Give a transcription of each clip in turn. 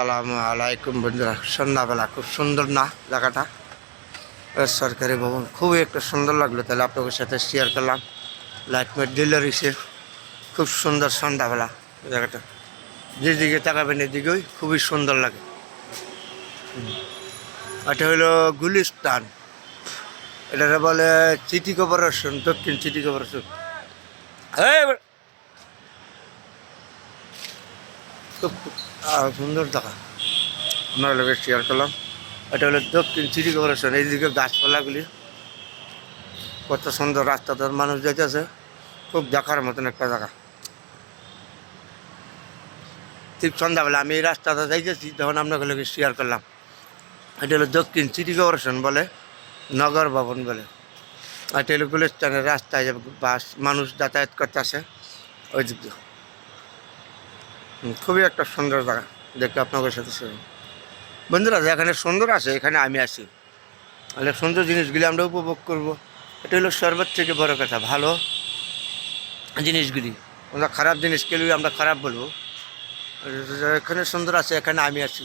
আসসালামু আলাইকুম বন্ধুরা। সন্ধ্যাবেলা খুব সুন্দর না জায়গাটা? সরকারি ভবন খুবই একটা সুন্দর লাগল। তাহলে আপনাদের সাথে শেয়ার করলাম। লাইটমেট ডিলার হিসেবে খুব সুন্দর সন্ধ্যাবেলা জায়গাটা। যেদিকে তাকাবেন এদিকেই খুবই সুন্দর লাগে। এটা হলো গুলিস্তান। এটাকে বলে সিটি কর্পোরেশন দক্ষিণ সিটি কর্পোরেশন এই খুব সুন্দর দেখা আপনার লোকের শেয়ার করলাম। এটা হলো দক্ষিণ সিটি কর্পোরেশন এইদিকে গাছপালাগুলি। কত সুন্দর রাস্তাটার মানুষ যেতেছে খুব দেখার মতন একটা জায়গা। ঠিক সন্ধ্যাবেলা আমি এই রাস্তাটা যাইতেছি, তখন আপনাকে লোকের শেয়ার করলাম। এটা হলো দক্ষিণ সিটি কর্পোরেশন বলে, নগর ভবন বলে। আর এটা হলো গুলিস্তানের রাস্তায় বাস, মানুষ যাতায়াত করতেছে। ওই দিক দিয়ে। খুবই একটা সুন্দর জায়গা। দেখে আপনাদের সাথে share বন্ধুরা, যেখানে সুন্দর আছে, এখানে আমি আসি তাহলে সুন্দর জিনিসগুলি আমরা উপভোগ করব। এটা হলো সর্বোচ্চ থেকে বড় কথা, ভালো জিনিসগুলি। আমরা খারাপ জিনিস কেউ আমরা খারাপ বলব। এখানে সুন্দর আছে, এখানে আমি আছি।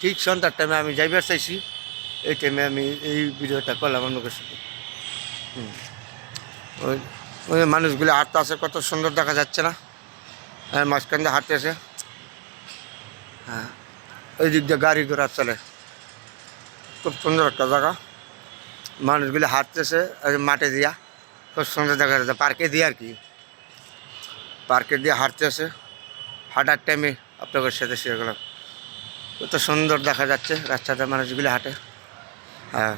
ঠিক সন্ধ্যার টাইমে আমি যাইবার চাইছি। এই টাইমে আমি এই ভিডিওটা করলাম আপনাদের সাথে। ওই ওই মানুষগুলি হাঁটতে আছে কত সুন্দর দেখা যাচ্ছে না। হ্যাঁ মাঝখান দিয়ে হাঁটতেছে হ্যাঁ। ওই দিক দিয়ে গাড়ি ঘোড়া চলে। খুব সুন্দর একটা জায়গা। মানুষগুলি হাঁটতেছে মাঠে দিয়া। খুব সুন্দর দেখা যাচ্ছে, পার্কে দিয়ে আর কি। পার্কে দিয়ে হাঁটতেছে। হাঁটার টাইমে আপনাদের সাথে শেয়ার করলাম। কত সুন্দর দেখা যাচ্ছে রাস্তাতে মানুষগুলি হাঁটে। হ্যাঁ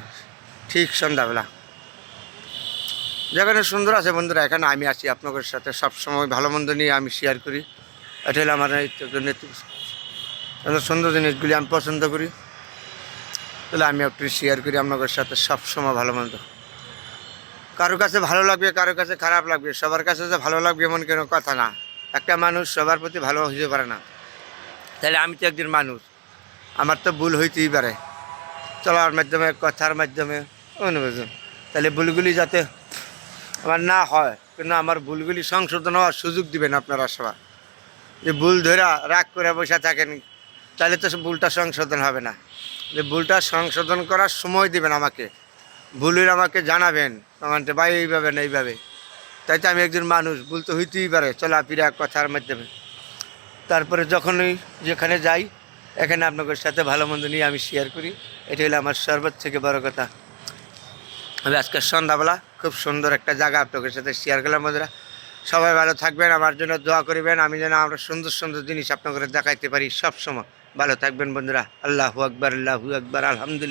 ঠিক সন্ধ্যাবেলা। যেখানে সুন্দর আছে বন্ধুরা, এখানে আমি আছি আপনাদের সাথে। সবসময় ভালো মন্দ নিয়ে আমি শেয়ার করি। এটা হলো আমার নেতৃত্ব। সুন্দর জিনিসগুলি আমি পছন্দ করি। তাহলে আমি একটু শেয়ার করি আপনাদের সাথে, সবসময় ভালো মন্দ। কারও কাছে ভালো লাগবে, কারও কাছে খারাপ লাগবে, সবার কাছে যে ভালো লাগবে এমন কোনো কথা না। একটা মানুষ সবার প্রতি ভালো হতে পারে না। তাহলে আমি তো একজন মানুষ, আমার তো ভুল হইতেই পারে। চলার মাধ্যমে, কথার মাধ্যমে অনুবেদন তাহলে ভুলগুলি যাতে আমার না হয় কিন্তু আমার ভুলগুলি সংশোধন হওয়ার সুযোগ দিবেন আপনারা সবাই। যে ভুল ধরে রাগ করে বসে থাকেন তাহলে তো ভুলটা সংশোধন হবে না। যে ভুলটা সংশোধন করার সময় দিবেন আমাকে। ভুলের আমাকে জানাবেন। আমাকে ভাই এইভাবে না এইভাবে। তাই তো আমি একজন মানুষ, ভুল তো হইতেই পারে। চলাফেরা, কথার মাধ্যমে। তারপরে যখনই যেখানে যাই, এখানে আপনাদের সাথে ভালো মন্দ নিয়ে আমি শেয়ার করি। এটা হলো আমার সর্বোচ্চ থেকে বড় কথা। আমি আজকে সন্ধ্যাবেলা খুব সুন্দর একটা জায়গা আপনাদের সাথে শেয়ার করলাম বন্ধুরা। সবাই ভালো থাকবেন, আমার জন্য দোয়া করবেন। আমি যেন আমরা সুন্দর সুন্দর জিনিস আপনাদের দেখাইতে পারি সবসময়। ভালো থাকবেন বন্ধুরা। আল্লাহু আকবর, আল্লাহ আকবর, আলহামদুলিল্লাহ।